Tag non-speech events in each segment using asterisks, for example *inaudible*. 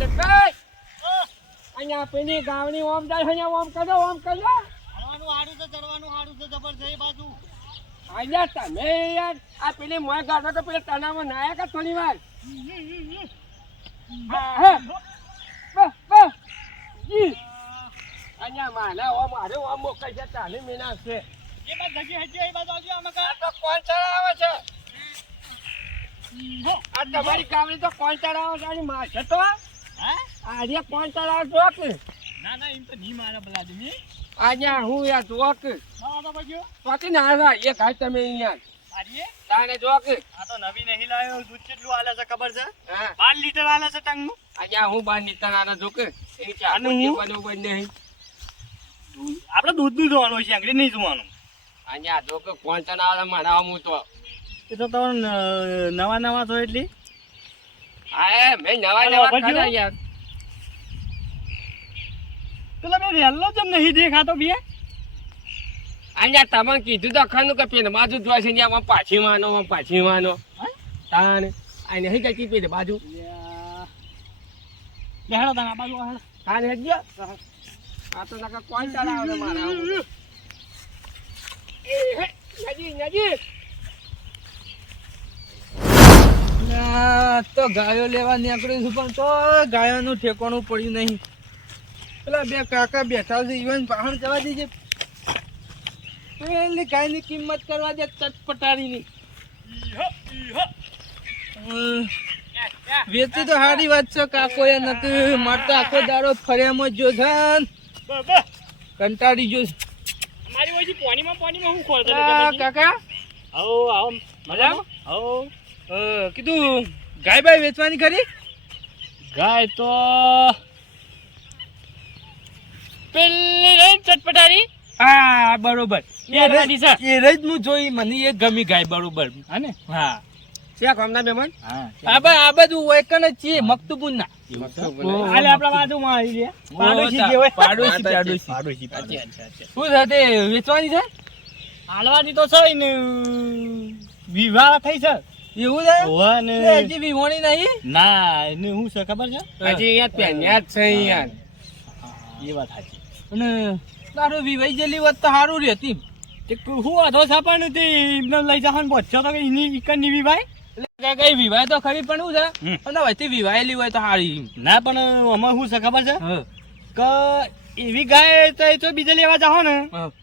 જગભાઈ અહીંયા પેલી ગામની ઓમ જાય અહીંયા ઓમ કરજો ઓમ કરજો. હરવાનું હારું છે ચડવાનું હારું છે જબરજસ્ત બાજુ. અહીંયા તમે યાર આ પેલી મોય ગાડો તો પેલા તનામાં નાયા કા થોડી વાર. અહીંયા માને ઓમ મારે ઓમ મોકલ છે તાને મીના છે એ બાજુ જગ્યા હજી એ બાજુ આવજો અમે તો કોણ ચડાવે છે? આ તમારી ગામની તો કોણ ચડાવે છે આની માછે તો? આજે કોણ ચડાવે જો કે ના ના એમ તો નહીં મારે પેલા આજે હું યાર જો કે ના પછી ના એ તમે આજે? તાને જો આ તો નવી નહીં લાવ્યો. દૂધ કેટલું હાલે છે ખબર છે? હા. બાર લીટર હાલે છે ટંગનું આજે હું બાર નીકળાના જો કે? એ ચાર આનું હું? બરોબર નહીં. આપણે દૂધ દૂધ જોવાનું છે આંગળી નહીં જોવાનું. આજે આ જો કે કોણ ચડાવે મારા હું તો. એ તો તમે નવા નવા છો એટલી? હા એ નવા નવા ખાધા યાર. પેલા મેં વહેલો જેમ નહીં દેખાતો બે. અહીંયા તમે કીધું તો કે બાજુ જોઈ છે ત્યાં પાછી માનો આમ પાછી માનો? તાને આ નહીં કઈ પેલી બાજુ? બેહાડો બાજુ. તાને હેડજો આ તો નકા છે મારા નજી તો. ના, તો ગાયો લેવા નીકળ્યું છું પણ તો ગાયોનું ઠેકાણું પડ્યું નહીં. પેલા બે કાકા બેઠા છે ઈવન બહાર જવા દીજે. પેલી ગાયની કિંમત કરવા દે ચટપટારીની. વેચી તો સારી વાત છે કાકો એ નથી મારે તો આખો દાડો ફર્યામાં જ જો છે ન. બ- બ. કંટાળી જો છે. અમારી પાણીમાં પાણીમાં હું ખોલતો કાકા? આવો આવો. મજા આવો. કીધું ગાય બાય વેચવાની ખરી? ગાય તો પેલી ચટપટારી હા બરોબર. એ રજ છે. એ હું જોઈ મને એ ગમી ગાય બરોબર. હા હા. છે કોમના મહેમાન? હા આ બા આ બધું વૈકન જ છીએ મકતુબુન ના હાલે આપણા બાજુમાં આવી રે પાડોશી કહેવાય. પાડોશી પાડોશી. પાડોશી પાડોશી. શું સાથે વેચવાની છે? હાલવાની તો છે ને વિવાહ થઈ છે. એવું છે? ઓવા ને. હજી બીમારી નહીં? ના એને શું છે ખબર છે? હજી યાર પેન્યા જ છે યાર એ વાત સાચી. અને તારું વિવાઈ જેલી વાત તો સારું રહેતી. તે હું વાંધો છે પણ તે એમને લઈ જવાનું બચ્ચો તો કે એની ઈકનની વિવાહ? એટલે કઈ વિવાહ તો ખરી પણ શું. છે? અને વચ્ચે વિવાયેલી હોય તો સારી ના પણ આમાં શું છે ખબર છે. કે એવી ગાય તો એ તો બીજે લેવા જાહો ને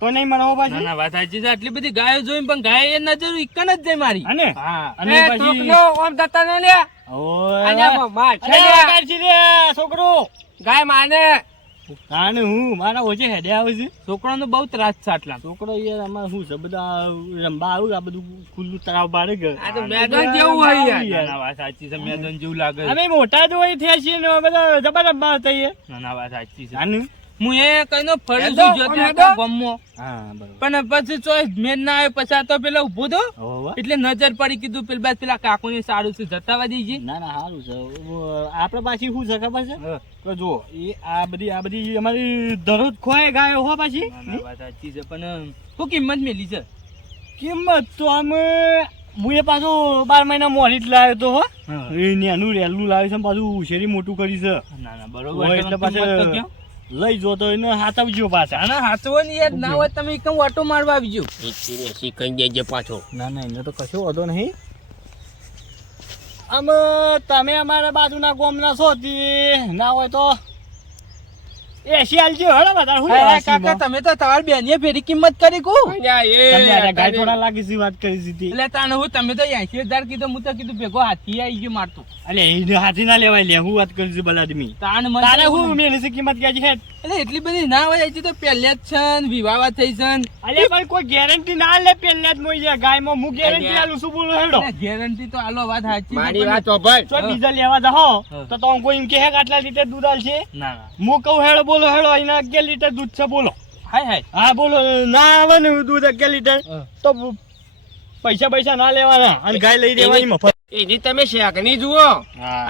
તો નહીં મળવો પાછી. ના વાત સાચી છે. આટલી બધી ગાયો જોઈ પણ ગાય એ નજર ઈકન જ જાય મારી. અને? હા. અને પછી? ઓમ દત્તા નો લે. ઓય. માં છે. કાઢી લે છોકરો. ગાય માને. કાને હું મારા ઓછે હેડે આવે છે. છોકરાનો બહુ ત્રાસ છે આટલા. છોકરો યાર અમાર શું છે? બધા રંબા આવું આ બધું ખુલ્લું તળાવ બારે ગયો આ તો મેદાન જેવું હોય યાર. ના વાત સાચી છે. મેદાન જેવું લાગે. અમે મોટા જ હોય થયા છીએ ને બધા જબર રંબા થઈએ. ના વાત સાચી છે. આનું હું એ કઈનો ફરું છું જોતે બરોબર. પણ પછી ચોઈસ મેન ના આવ્યો પછી આ તો પેલો ઊભો તો એટલે નજર પડી કીધું પેલા બસ પેલા કાકુ ને સારું છે જતાવા દીજી. ના ના સારું છે. આપણે પાછી શું છે ખબર છે? તો જો એ આ બધી આ બધી અમારી દરરોજ ખોય ગાય હો પાછી? સાચી છે પણ શું કિંમત મેલી છે? કિંમત તો અમે હું એ પાછું બાર મહિના મોડી જ લાવ્યો તો હો. એ નેનું રેલું લાવ્યું છે પાછું ઉછેરી મોટું કરી છે. ના ના બરોબર. એટલે પાછું લઈ જો તો એને હાથવજો પાછા. આના હાથવો ને યાર ના હોય તમે એકમ ઓટો મારવા આવજો શીખઈ દેજે પાછો. ના ના એને તો કશો વાંધો નહીં. આમ તમે અમારા બાજુના ગોમના છો તે. ના હોય તો એસી આલજો હળો વધારે હું કાકા તમે તો તમારી બેનીએ ફેરી કિંમત કરી કુ? થોડા લાગી સી વાત કરી દીધી એટલે તાણ હું તમે તો એસી હજાર કીધું હું તો કીધું ભેગો હાથી આવી ગયો મારતો. એટલે એને હાથી ના લેવાય લે હું વાત કરી છું ભલા આદમી તાણ મને તારે હું મેલી સી કિંમત કે છે એટલે એટલી બધી ના હોય હજી તો પહેલે જ છે ને વિવાહ થઈ છે ને. અલે પણ કોઈ ગેરંટી ના લે પેલા જ મોઈ જાય. ગાયમાં હું ગેરંટી. આલું છું બોલો હેડો. ગેરંટી તો આલો વાત સાચી મારી વાત ચોપડ જો બીજા લેવા જાઓ તો તો કોઈ એમ કે હે આટલા લીટર દૂધ આલશે ના ના. હું કહું હેડો બોલો હેડો અહીંયા અગિયાર લીટર દૂધ છે બોલો. હાય હાય. હા બોલો ના આવે ને દૂધ અગિયાર લીટર તો પૈસા પૈસા ના લેવાના અને ગાય લઈ દેવાની મફત. એની તમે શેકની જુઓ.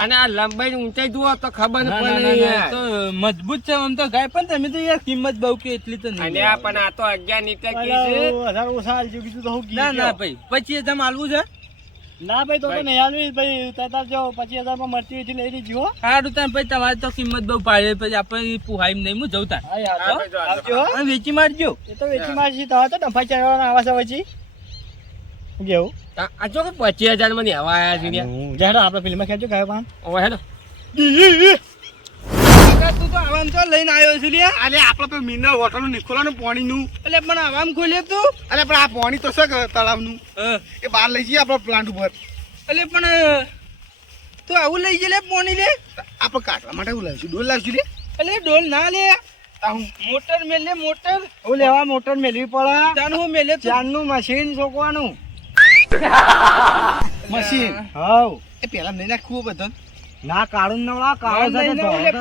અને આ લંબાઈ ઊંચાઈ જુઓ તો ખબર ના, ના, પડે ના, ના. તો મજબૂત છે આમ તો ગાય પણ તમે તો યાર કિંમત બહુ કે એટલી તો નહીં. પણ આ તો અગિયાર નીચે કી છે હજાર ઓછા આલજો કીધું તો હું ના ના ભાઈ. પછી તમે આલવું છે? ના ભાઈ તો તો નહીં આલવી ભાઈ તાર જો પચીસ હજારમાં મળતી હોય લઈ લીધી સારું તાર ભાઈ તમારે તો કિંમત બહુ પાડે પછી આપણે પુહાઈ નહીં હું જઉં તાર વેચી મારજો. એ તો વેચી મારજી તમારે તો ડફા ચડવાના આવા છે. પછી કેવું? આ જો પચીસ હજારમાં નહીં આવા આયા છે આપણે ફિલ્મ ખેંચો ગાયો પાન. હેલો તું આવામ તો લઈને આવ્યો છું લે અરે આપણે તો મિનરલ વોટરનું પાણી પાણીનું. એટલે પણ આવામ ખોલીએ તું? અરે પણ આ પાણી તો છે તળાવ તળાવનું? એ બહાર લઈ જઈએ આપણા પ્લાન્ટ ઉપર. એટલે પણ તું આવું લઈ જઈએ પોણી લે. આપણે કાઢવા માટે એવું લાવીશું. ડોલ લાવીશું લે એટલે ડોલ ના લે. મોટર મેલે મોટર. હું લેવા મોટર મેળવી પડે. તાન હું મેલે તું. ચારનું મશીન છોકવાનું. *laughs* મશીન હવ. એ પેલા નહીં નાખવું બધું ના કાળું નવડા કાળો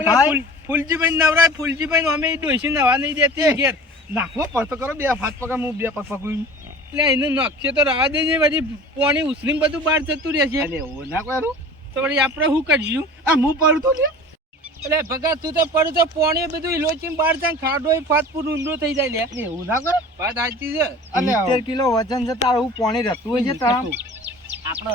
થાય. ફૂલજીભાઈ નવરાય ફૂલજીભાઈ અમે ડોસી નવા નહીં દેતી ઘેર. નાખવો પડતો કરો બે હાથ પકડ હું બે પગ પકડું એટલે એને નખશે તો રવા દેજે પછી પોણી ઉછળીને બધું બહાર જતું રહેશે. એટલે એવું ના કરું. તો પછી આપણે શું કરશું? આ હું પડું તો લે એટલે ભગત તું તો પડું તો પોણી બધું લોચી બહાર જાય ખાડો ફાતપુર ઊંડો થઈ જાય લે. એવું ના કરે. વાત સાચી છે. અને સિત્તેર કિલો વજન છે તારું પાણી રહેતું હોય છે તારું આપણે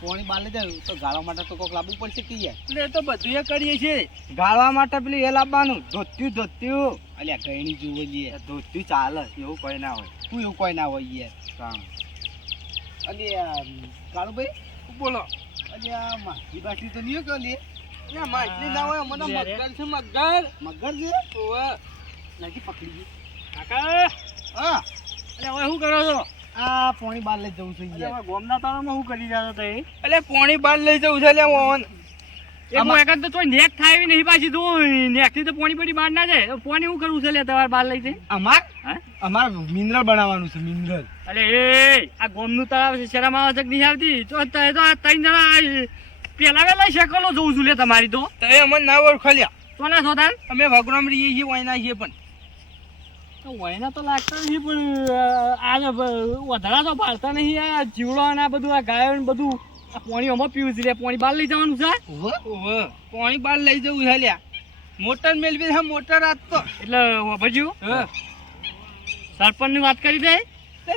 પાણી બાર લઈ જાય તો ગાળવા માટે તો કોક લાવવું પડશે કે યાર? એટલે તો બધું એ કરીએ છીએ. ગાળવા માટે પેલું એ લાવવાનું ધોત્યું ધોત્યું. અલ્યા ગયણી જુઓ જઈએ ધોત્યું ચાલે એવું કોઈ ના હોય. શું એવું કોઈ ના હોય યાર. અને કાળુભાઈ? બોલો. અને આ માછી બાછી તો નહીં કે લે માછલી ના હોય મને લે મગર છે મગર. મગર છે? ઓવે. નથી પકડી ગઈ કાકા. હા. એટલે હવે શું કરો છો? આ પોણી બાર લઈ જવું છે એટલે ગોમના તાળામાં શું કરી રહ્યા છો તે એટલે પોણી બાર લઈ જવું છે લે મોહન. એકાદ તો નેક થાય નહીં પાછી તું નેકથી તો પોણી પડી બહાર ના જાય. તો પોણી શું કરવું છે લે તમારે બહાર લઈ જઈ અમાર હા? અમાર મિનરલ બનાવવાનું છે મિનરલ. અરે એ આ ગોમનું તળાવ છે શરમ આવે છે કે નહીં આવતી? તો ત- તો આ ત્રણ જણા પેલા વેલા શકલો જોઉં છું લે તમારી તો. તમે અમને ના ઓળખલ્યા તો ના છો તાન? અમે ભગવાન રહીએ છીએ વાયના છીએ પણ. તો વયના તો લાગતા નહીં પણ આ વધારા તો પાડતા નહીં આ જીવડો ને આ બધું આ ગાયો ને બધું. આ પાણી અમે પીવું છે પાણી બહાર લઈ જવાનું છે પાણી બહાર લઈ જવું છે લ્યા. મોટર મેળવી છે મોટર આજ તો. એટલે ભજ્યું? હા. સરપંચની વાત કરી દે.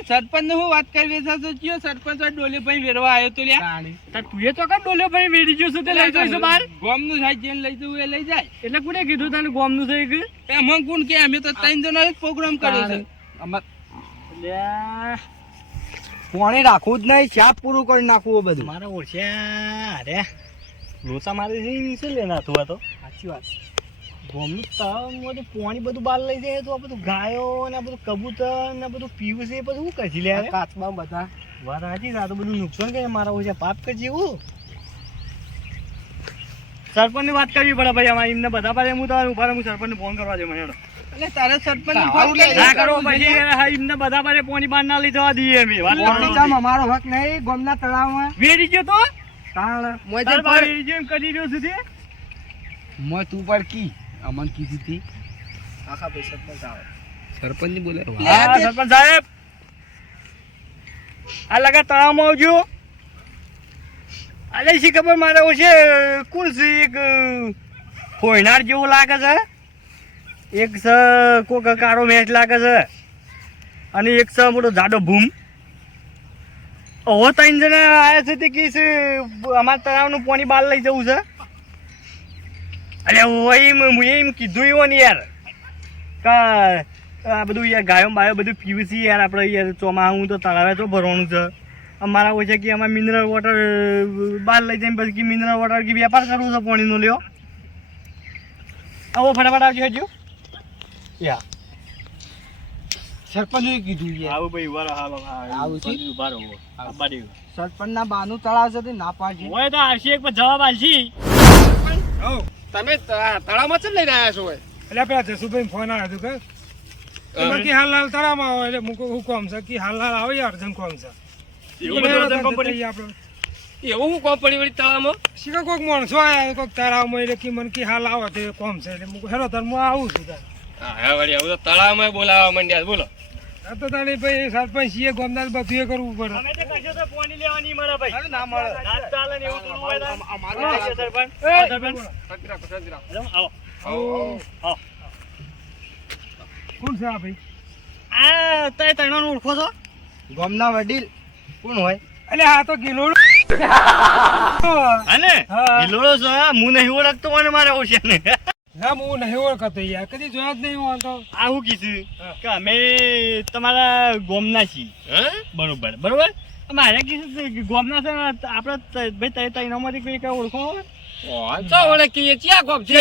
સરપંચ ને હું વાત કરી છે તો કયો સરપંચ ડોલે ભાઈ વેરવા આવ્યો તો લ્યા. તું એ તો કર ડોલ્યો ભાઈ વેરી ગયો છું તે લઈ જઈશું બહાર ગોમનું થાય જેને લઈ જવું એ લઈ જાય. એટલે કોને કીધું તને ગોમનું થઈ ગયું એમાં કોણ કે? અમે તો ત્રણ જણા પ્રોગ્રામ કર્યો છે. પાણી રાખવું જ નહીં ચાપ પૂરું કરી નાખવું બધું. મારા ઓળખ્યા. અરે લોચા મારી છે લેના તું તો. સાચી વાત ગોમનું તળાવમાંથી પાણી બધું બહાર લઈ જાય તો આ બધું ગાયો ને આ બધું કબૂતર ને બધું પીવું છે બધું શું કરશે લે આ બધા. વાત સાચી આ તો બધું નુકસાન કરે મારા ઓછા પાપ કરજે એવું. વાત કરવી પડે ભાઈ અમારે એમને બધા પાસે હું તો ઊભા હું સરપંચ ને ફોન કરવા દે મને. એટલે તારે સરપંચ ને કરો પછી હા, એમને બધા પાસે પાણી બહાર ના લઈ જવા દઈએ અમે. અમારો હક નહીં ગોમના તળાવમાં. વેરી ગયો તો? વેરી ગયો એમ કરી રહ્યો સુધી? મોય તું? પર કી અમન કીધી હતી. આખા પૈસા સરપંચ આવે સરપંચ બોલે હા, સરપંચ સાહેબ. આ લગા તળાવમાં આવજો. અલે શી ખબર મારે છે છે? એક ફોઈનાર જેવું લાગે છે. એક સ કોક કાળો મેચ લાગે છે. અને એક સ મોટો જાડો ભૂમ. ઓહો ત્રણ જણા આવ્યા છે તે કે છે અમારા તળાવનું પાણી બહાર લઈ જવું છે. અરે હું એમ હું એમ કીધું એવું ને યાર. કા આ બધું યાર ગાયો બાયો બધું પીવું છે યાર આપણે યાર ચોમાસું તો તળાવે તો ભરવાનું છે. અમારા હોય છે કે અમારે મિનરલ વોટર બહાર લઈ જઈને પછી મિનરલ વોટર કે વેપાર કરવું છે પાણીનો લ્યો. આવો ફટાફટ આવજો હજુ યા. સરપંચ કીધું આવું ભાઈ ઊભા રહો આવું છે? ઊભા રહો સરપંચ ના બાનું તળાવ છે તે ના પાડજે. હોય તો આવશે એક પણ જવાબ આવશે તમે તળાવમાં ચમ લઈને આવ્યા છો એટલે પેલા જસુભાઈ ફોન આવ્યો હતો કે બાકી હાલ હાલ તળાવમાં આવે. એટલે મૂકો હું કોમ છે? કે હાલ હાલ આવે અર્જન કોમ છે? એવું હું કોમ પડી વળી તળાવમાં? શીખો કોઈક માણસો આયા કોઈક તળાવમાં એટલે કે મને કે હાલ આવો તે કોમ છે. એટલે મૂકો હેરો તાર હું આવું છું તાર. હા વળી આવું તો તળાવમાં બોલાવવા માંડ્યા બોલો. તો તારે ભાઈ સરપંચ છીએ ગોમદાર બધું એ કરવું પડે અમે તો કશો તો પાણી લેવા મળે ભાઈ ના મળે ના ચાલે ને એવું થોડું હોય તો. અમારું હા, ચાલે. સરપંચ. સરપંચ. શાંતિ રાખો શાંતિ રાખો આવો આવો. આવો. કોણ છે આ ભાઈ આ ત્રણોને ઓળખો છો ગોમના વડીલ કોણ હોય એટલે આ તો ગિલોડો અને ગિલોડો છો હા? નહીં ઓળખતો મને મારે ઓછાને ના હું નહીં ઓળખતો યાર. કદી જોયા જ નહીં હું આ તો. આવું કીધું કે અમે તમારા ગોમના છીએ. બરોબર બરોબર? મારે કીધું ગોમના છે ને આપણે ભાઈ તઈ તઈનામાંથી કોઈ કઈ ઓળખો ઓળે કીએ ક્યાં કોક છે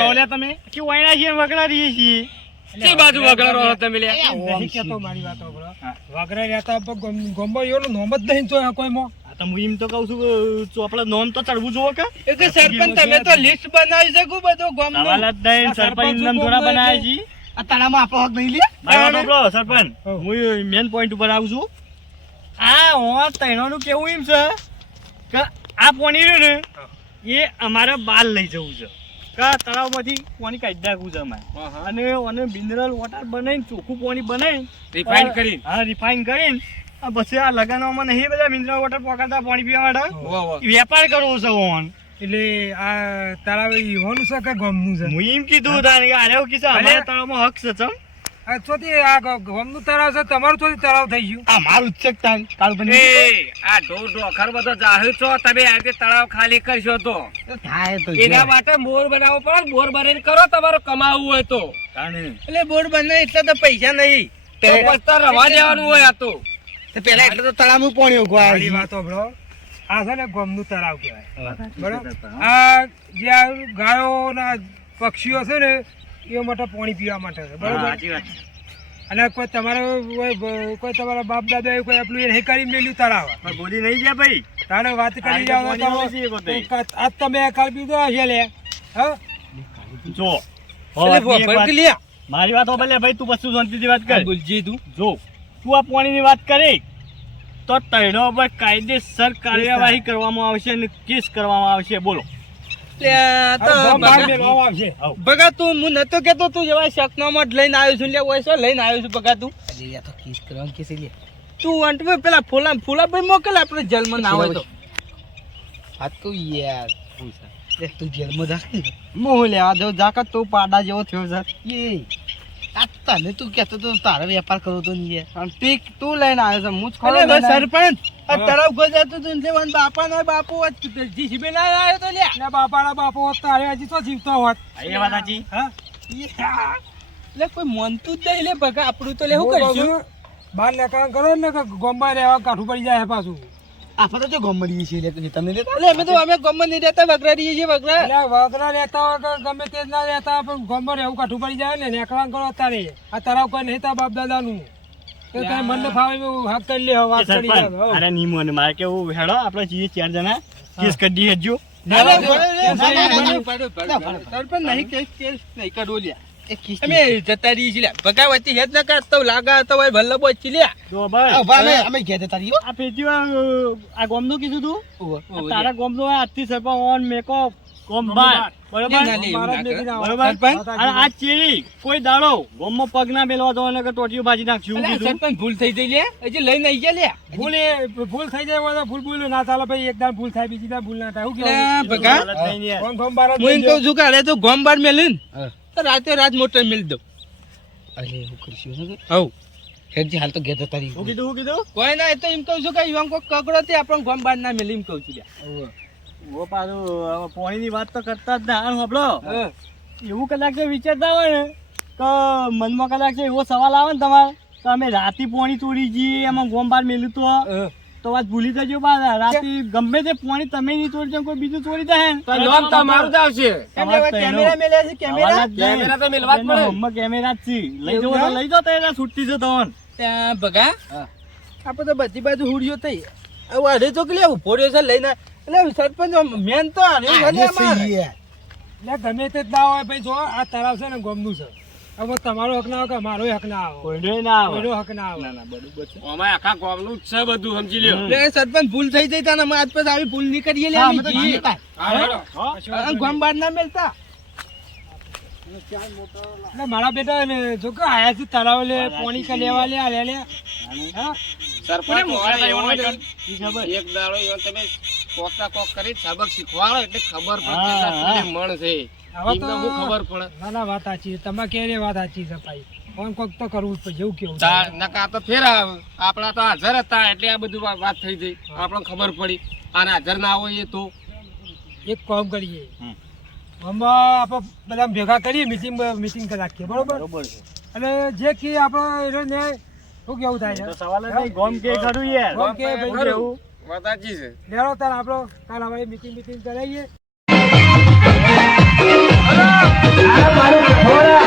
ઓલે તમે? કે વાયણા છીએ વગડા રહીએ છીએ. કે બાજુ વગડો છો તમે લે નહીં કહેતો મારી વાત. હા. રહેતા પણ ગોમ- ગોમમાં નોમ જ નહીં તો કોઈ માં આ તો હું એમ તો કહું છું કે ચોપડા નોમ તો ચડવું જોવો કે? એ કે સરપંચ તમે તો લિસ્ટ બનાવી શકો બધું ગામનું. સવાલ જ નહીં સરપંચ નામ થોડા બનાવી છે? આ તળાવમાં આપણો હક નહીં લે. મારી વાત સરપંચ. હું. મેન પોઈન્ટ ઉપર આવું છું. આ હું તૈણોનું કેવું એમ છે કે આ પોણી રહ્યું ને એ અમારે બાર લઈ જવું છે. કે તળાવમાંથી પાણી કાઢી નાખવું છે અમારે. અને અને મિનરલ વોટર બનાવીને ચોખ્ખું પાણી બનાવીને રિફાઇન કરીને. હા રિફાઇન કરીને પછી આ લગાડવામાં નહીં બધા મિનરલ વોટર પકડતા પાણી પીવા માટે. વેપાર કરવો છે ઓન. એટલે આ તળાવ ઈહોનું છે કે ગમનું છે? હું એમ કીધું તારે કે આરે એવું કીધું અમારા તળાવમાં હક છે ચમ. આ ચોથી આ ગમનું તળાવ છે તમારું ચોથી તળાવ થઈ ગયું. આ મારું જ છે તાન કાલ બની આ ઢોર ઢોખર બધો જાહ્યું છો તમે આ રીતે તળાવ ખાલી કરશો તો. થાય તો એના માટે બોર બનાવવો પડે બોર બનાવીને કરો તમારે કમાવું હોય તો. એટલે બોર બનાવે એટલે તો પૈસા નહીં. રવા દેવાનું હોય આ તો. પેલા એટલે તો તળાવનું પાણી મારી ઉગવાય વાત સાંભળો આ છે ને ગોમનું તળાવ કહેવાય. બરાબર? આ જે આ ગાયો ના પક્ષીઓ છે ને એ માટે પાણી પીવા માટે છે. બરાબર? અને કોઈ તમારે કોઈ તમારા બાપ દાદા કોઈ આપણું એ નહીં કરી મેલ્યું તળાવ. બોલી નહીં ગયા ભાઈ? તારે વાત કરી જાવ આવે એ. આજ તમે કાલ પીધો હશે લે. હા? જો. મારી વાત ભલે ભાઈ તું પછી શાંતિથી વાત કર. ભૂલજી તું. જો. તું આ પાણીની વાત કરી? તો તૈનો પર કાયદેસર કાર્યવાહી કરવામાં આવશે અને કેસ કરવામાં આવશે બોલો. આ તો આ તું હું નતો કેતો તું જેવા શકનામાં જ લઈને આવ્યો છું લે ઓય લઈને આવ્યો છું ભગા તું. અરે તો કિસ કરવાનું કે લે? તું અંટવે પેલા ફૂલા ફૂલાભાઈ મોકલ આપણે જેલમાં ના હોય તો. હાથ કહું યાર તું જેલમાં જા. મોહ લેવા દો જાકત તું પાડા જેવો થયો સર એ. આ તને તું કેતો તો તારે વેપાર કરવો તો નહીં યાર. અને તું તું લઈને આવ્યો છે. હું જ. સરપંચ આ ગો જતો તું એટલે વન બાપા ના બાપુ જીસીબી ના આવ્યો તો લે ના બાપા ના બાપો હોત તારે હજી તો જીવતો હોત. એ વાત હાજી હા. એટલે કોઈ મનતું જ નહીં લે ભગા આપણું તો લેવું કરીશું? બહાર લેકડા કરો ને ગોમ્બા રહેવા કાઠું પડી જાય પાછું. આપણે તો ગમ રહીએ છીએ એટલે તમે લેતા અમે તો અમે ગમ નહીં રહેતા વગરા રહીએ છીએ વગરા એટલે વગરા રહેતા હોય ગમે તે ના રહેતા પણ ગમ રહેવું કાઠું પડી જાય ને નેકળા કરો અત્યારે આ તરાવ કોઈ નહીં તા બાપ દાદાનું તો તને મન ફાવે એવું હાથ કરી લે વાત કરી અરે નીમો ને મારે કેવું હેડો આપણે જઈએ ચાર જણા કેસ કરી દઈએ હજુ સરપંચ નહીં કેસ કેસ નહીં કરો લ્યા અમે જતા રહી છીએ ભગાવતી હેત ના કાત લાગા તો ભાઈ ભલ્લો બોજ છીએ તો અમે અમે ઘેર જતા રહીએ આ પેજી આ ગોમનું કીધું તું? તારા ગોમનું આજથી સરપા ઓન મેકઅપ ગોમ બાર પગ ના મેળવા દો અને ટોટીઓ ભાજી નાખશું પણ ભૂલ થઈ જઈ લે હજી લઈને આવી ગયા લે ભૂલ ભૂલ થઈ જાય તો ભૂલ ભૂલ ના ચાલે ભાઈ એક ભૂલ થાય બીજી ભૂલ ના થાય હું. કેવું ગોમ બાર મેલીને. તો ને રાતે રાત મોટર મિલ દઉં. અરે હું કરશું શું કે? હવ હાલ તો ઘેર તારી હું કીધું હું કીધું? કોઈ ના એ તો એમ કહું છું કે યુવાન કોઈ કકડો તે આપણને ગોમ બાર ના મેલી એમ કહું છું ઓ પાછું પોણીની વાત તો કરતા જ ના આપણો હા. એવું કદાચ વિચારતા હોય ને તો મનમાં કદાચ એવો સવાલ આવે ને તમારે તો અમે રાતે પોણી તોડી જઈએ એમાં ગોમ બાર મેલ્યું તો? તો વાત ભૂલી જજો બા રાતે ગમે તે પોણી તમે નહીં ચોરી જાઓ, કોઈ બીજું ચોરી જાય તો નામ તમારું જ આવશે. કેમેરા મેલ્યા છે? કેમેરા? કેમેરા તો મેલવા જ પડે. કેમેરા જ છે. લઈ જવો તો લઈ જાઓ તો છૂટી છે તોન ત્યાં ભગા? હા. આપણે તો બધી બાજુ હુડિયો થઈ. હવે અરે તો કે લેવું ઊભો છે લઈને એટલે સરપંચ મેન તો અરે છે ને અમારે. એટલે ગમે તે જ ના હોય ભાઈ જો આ તળાવ છે ને ગોમનું છે. હવે તમારો હક ના આવે કે મારો હક ના આવે કોઈનો ના આવે કોઈનો હક ના આવે અમારે આખા ગામનું જ છે બધું સમજી લ્યો. એટલે સરપંચ ભૂલ થઈ જઈ તને આજ પછી આવી ભૂલ નહીં કરીએ લે અમે તો જીએ. હા, ગામ બાર ના મેલતા. મારા બેટા ને જો કે આયા છે તળાવ લે પોણી કે લેવા લે આ લે. લે ને. એક દાડો તમે કોક કોક કરી સબક શીખવાડો એટલે ખબર પડતી હા, કે આ શું મણ છે. હવે તો શું ખબર પડે. ના ના વાત સાચી છે. તમે કે વાત સાચી છે ભાઈ? ફોન કોક તો કરવું જ એવું કેવું નકા તો ફેર આવે. આપણા તો હાજર હતા એટલે આ બધું વાત- થઈ ગઈ. આપણને ખબર પડી. અને હાજર ના હોય તો? એક કામ કરીએ. હમ. આપણે બધા ભેગા કરીએ મિટિંગ મિટિંગ રાખીએ બરોબર? બરોબર અને જે કે આપણે એનો શું કેવું થાય છે? સવાલ નહીં ગોમ કે ખરું યાર. ગોમ કે ભાઈ કેવું વાત સાચી છે. લેવો તાર આપણો કાલ હવે મિટિંગ મિટિંગ કરાવીએ. મારું થોડા